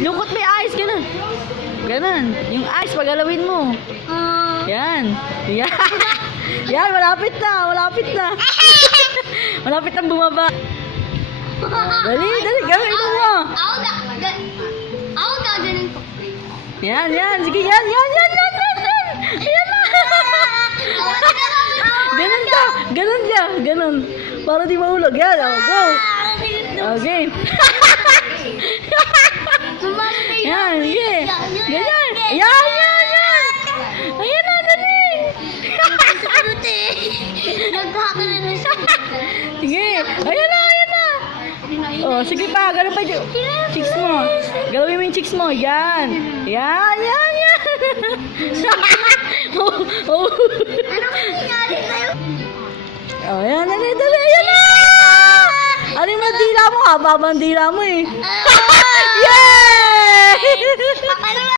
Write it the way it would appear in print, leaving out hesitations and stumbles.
Lukot may eyes, ganun. Ganun. Yung eyes, pagalawin mo. Yan. Yan. Yan, malapit na. Malapit na. Malapit na bumaba. Dali, dali. Gawin mo. Ako gaganin ko. Yan, yan. Sige, yan, yan, yan, yan, yan, yan. Yan na. Ganun ka. Ganun ka. Ganun. Para di mahulog. Yan, oh, go. Okay. Yan, sige. Ganyan. Yan, yan, yan. Ayan na, dali. Sige. Ayan na, ayan na. Oh, sige pa. Ganun pa yung cheeks mo. Galawin mo yung cheeks mo. Yan. Yan, yan, yan. Oh, oh. Oh, yan, dali, dali. Ayan na. Ano yung dila mo? Haba ang dila mo eh.